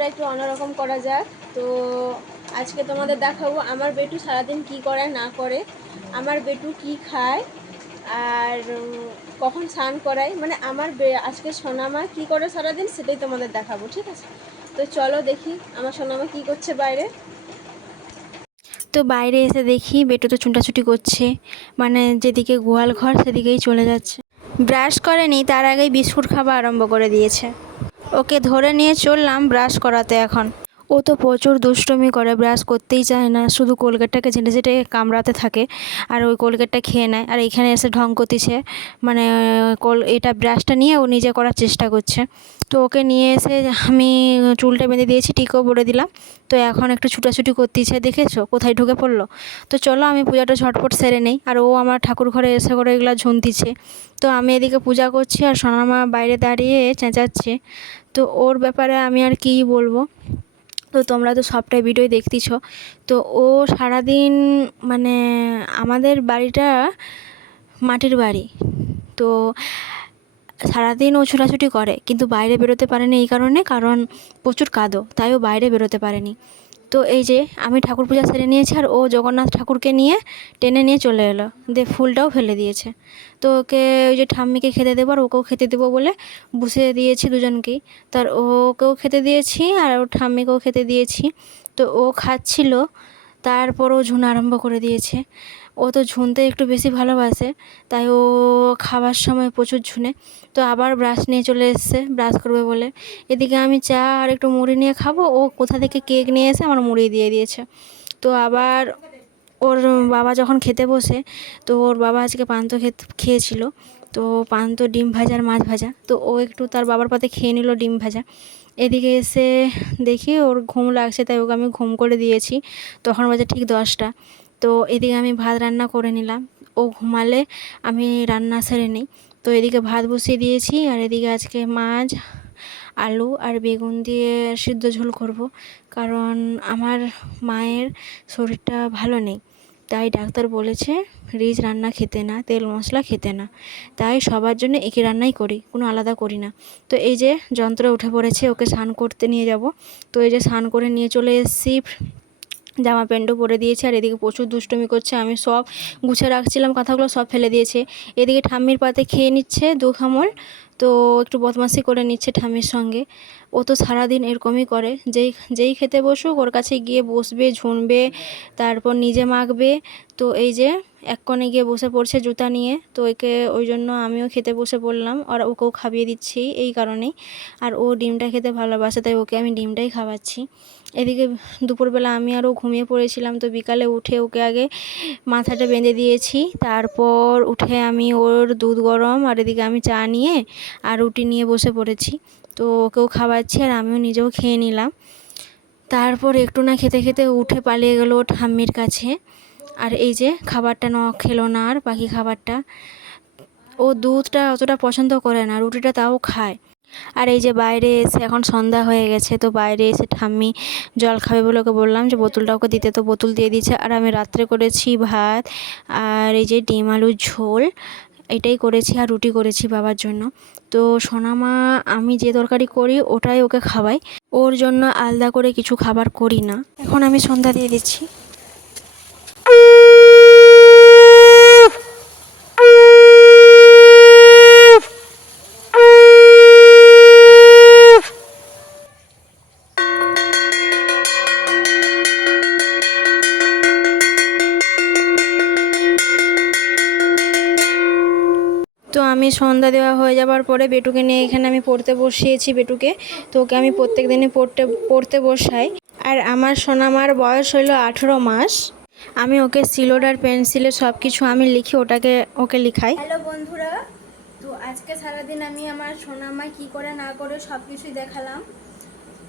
ভিডিওটা একটু অন্যরকম করা যাক। তো আজকে তোমাদের দেখাবো আমার বেটু সারাদিন কি করে না করে, আমার বেটু কি খায় আর কখন স্নান করায়, মানে আমার আজকে সোনামা কি করে সারাদিন সেটাই তোমাদের দেখাবো, ঠিক আছে? তো চলো দেখি আমার সোনামা কি করছে বাইরে। তো বাইরে এসে দেখি বেটু তো ছুটাছুটি করছে, মানে যেদিকে গোয়াল ঘর সেদিকেই চলে যাচ্ছে। ব্রাশ করেনি তার আগেই বিস্কুট খাওয়া আরম্ভ করে দিয়েছে। ওকে ধরে নিয়ে চললাম ব্রাশ করাতে। এখন ও তো প্রচুর দুষ্টুমি করে, ব্রাশ করতেই চায় না, শুধু কোলগেটটাকে ঝেঁটে ঝেঁটে কামড়াতে থাকে আর ওই কোলগেটটা খেয়ে নেয়। আর এখানে এসে ঢং করতেছে, মানে এটা ব্রাশটা নিয়ে ও নিজে করার চেষ্টা করছে। তো ওকে নিয়ে এসে আমি চুলটা বেঁধে দিয়েছি, টিকও পরে দিলাম। তো এখন একটু ছুটাছুটি করতেছে, দেখেছো কোথায় ঢুকে পড়লো। তো চলো আমি পূজাটা ঝটপট সেরে নেই। আর ও আমার ঠাকুর ঘরে এসে করে এগুলো ঝুনতিছে। তো আমি এদিকে পূজা করছি আর সোনামা বাইরে দাঁড়িয়ে চেঁচাচ্ছে। তো ওর ব্যাপারে আমি আর কী বলবো। তো তোমরা তো সবটাই ভিডিও দেখতেছ। তো ও সারাদিন, মানে আমাদের বাড়িটা মাটির বাড়ি, তো সারাদিন ও ছোটাছুটি করে, কিন্তু বাইরে বেরোতে পারেনি এই কারণ প্রচুর কাদো, তাই ও বাইরে বেরোতে পারেনি। তো এই যে আমি ঠাকুর পূজা সেরে নিয়েছি আর ও জগন্নাথ ঠাকুরকে নিয়ে টেনে নিয়ে চলে এলো, দিয়ে ফুলটাও ফেলে দিয়েছে। তো ওকে ওই যে ঠাম্মিকে খেতে দেবো আর ওকেও খেতে দেবো বলে বসিয়ে দিয়েছি দুজনকেই। তার ওকেও খেতে দিয়েছি আর ওর ঠাম্মিকেও খেতে দিয়েছি। তো ও খাচ্ছিল, তারপর ও ঝুন আরম্ভ করে দিয়েছে। ও তো ঝুনতে একটু বেশি ভালোবাসে, তাই ও খাবার সময় প্রচুর ঝুনে। তো আবার ব্রাশ নিয়ে চলে এসছে ব্রাশ করবে বলে। এদিকে আমি চা আর একটু মুড়ি নিয়ে খাবো, ও কোথা থেকে কেক নিয়ে এসে আমার মুড়ি দিয়ে দিয়েছে। তো আবার ওর বাবা যখন খেতে বসে, তো ওর বাবা আজকে পান্তা খেয়েছিল। তো পান্তা ডিম ভাজা আর মাছ ভাজা, তো ও একটু তার বাবার পাতে খেয়ে নিল ডিম ভাজা। এদিকে এসে দেখি ওর ঘুম লাগছে, তাই ওকে আমি ঘুম করে দিয়েছি। তখন বাজে ঠিক 10টা। তো এদিকে আমি ভাত রান্না করে নিলাম, ও ঘুমালে আমি রান্না সেরে নিই। তো এদিকে ভাত বসিয়ে দিয়েছি আর এদিকে আজকে মাছ, আলু আর বেগুন দিয়ে সিদ্ধ ঝোল করব। কারণ আমার মায়ের শরীরটা ভালো নেই, তাই ডাক্তার বলেছে রিচ রান্না খেতে না, তেল মশলা খেতে না। তাই সবার জন্য একই রান্নাই করি, কোনো আলাদা করি না। তো এই যে যন্ত্র উঠে পড়েছে, ওকে স্নান করতে নিয়ে যাব। তো এই যে স্নান করে নিয়ে চলে এসেছি, জামা প্যান্টও পরে দিয়েছে। আর এদিকে প্রচুর দুষ্টুমি করছে, আমি সব গুছিয়ে রাখছিলাম কথাগুলো সব ফেলে দিয়েছে। এদিকে ঠাম্মির পাতে খেয়ে নিচ্ছে 2 কামড়। তো একটু বদমাশি করে নিচ্ছে ঠাম্মির সঙ্গে। ও তো সারাদিন এরকমই করে, যেই খেতে বসুক ওর কাছে গিয়ে বসবে, ঝুনবে, তারপর নিজে মাখবে। তো এই যে এক কোণে গিয়ে বসে পড়ছে জুতা নিয়ে। তো ওকে ওই জন্য আমিও খেতে বসে পড়লাম আর ওকেও খাইয়ে দিচ্ছি এই কারণেই। আর ও ডিমটা খেতে ভালোবাসে, তাই ওকে আমি ডিমটাই খাওয়াচ্ছি। এদিকে দুপুরবেলা আমি আরও ঘুমিয়ে পড়েছিলাম, তো বিকালে উঠে ওকে আগে মাথাটা বেঁধে দিয়েছি। তারপর উঠে আমি ওর দুধ গরম আর এদিকে আমি চা নিয়ে আর রুটি নিয়ে বসে পড়েছি। তো ওকেও খাওয়াচ্ছি আর আমিও নিজেও খেয়ে নিলাম। তারপর একটু না খেতে খেতে উঠে পালিয়ে গেল ওর ঠাম্মির কাছে। আর এই যে খাবারটা খেলো না আর বাকি খাবারটা। ও দুধটা অতটা পছন্দ করে না, রুটিটা তাও খায়। আর এই যে বাইরে এসে এখন সন্ধ্যা হয়ে গেছে, তো বাইরে এসে ঠাম্মি জল খাবে বলে ওকে বললাম যে বোতলটা ওকে দিতে, তো বোতল দিয়ে দিয়েছে। আর আমি রাত্রে করেছি ভাত আর এই যে ডিম আলুর ঝোল, এটাই করেছি আর রুটি করেছি বাবার জন্য। তো সোনামা আমি যে তরকারি করি ওটাই ওকে খাওয়াই, ওর জন্য আলাদা করে কিছু খাবার করি না। এখন আমি সন্ধ্যা দিয়ে দিচ্ছি। তো আমি সন্ধ্যা দেওয়া হয়ে যাবার পরে বেটুকে নিয়ে এখানে আমি পড়তে বসিয়েছি বেটুকে। তো ওকে আমি প্রত্যেক দিনই পড়তে বসাই। আর আমার সোনামার বয়স হলো 18 মাস। আমি ওকে সিলড আর পেন্সিলে সব কিছু আমি লিখি, ওকে লিখাই। হ্যালো বন্ধুরা, তো আজকে সারাদিন আমি আমার সোনামা কি করে না করে সব কিছুই দেখালাম।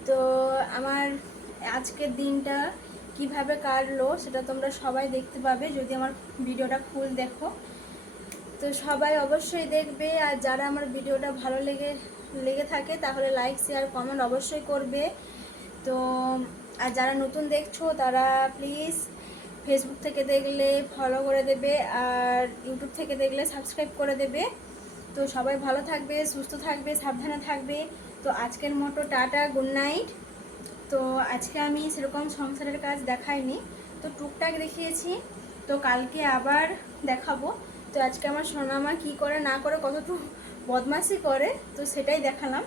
তো আমার আজকের দিনটা কিভাবে কাটলো সেটা তোমরা সবাই দেখতে পাবে যদি আমার ভিডিওটা ফুল দেখো। তো সবাই অবশ্যই দেখবে, আর যারা আমার ভিডিওটা ভালো লেগে থাকে তাহলে লাইক শেয়ার কমেন্ট অবশ্যই করবে। তো আর যারা নতুন দেখছো তারা প্লিজ ফেসবুক থেকে দেখলে ফলো করে দেবে আর ইউটিউব থেকে দেখলে সাবস্ক্রাইব করে দেবে। তো সবাই ভালো থাকবে, সুস্থ থাকবে, সাবধানে থাকবে। তো আজকের মতো টাটা, গুড নাইট। তো আজকে আমি সেরকম সংসারের কাজ দেখাইনি, তো টুকটাক দেখিয়েছি। তো কালকে আবার দেখাবো। তো আজকে আমার সোনামা কি করে না করে, কতটুকু বদমাশি করে, তো সেটাই দেখালাম।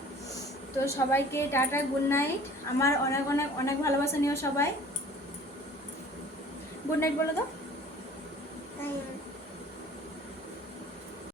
তো সবাইকে টাটা, গুড নাইট। আমার অনেক অনেক অনেক ভালোবাসা নিও সবাই। গুড নাইট বলো তো।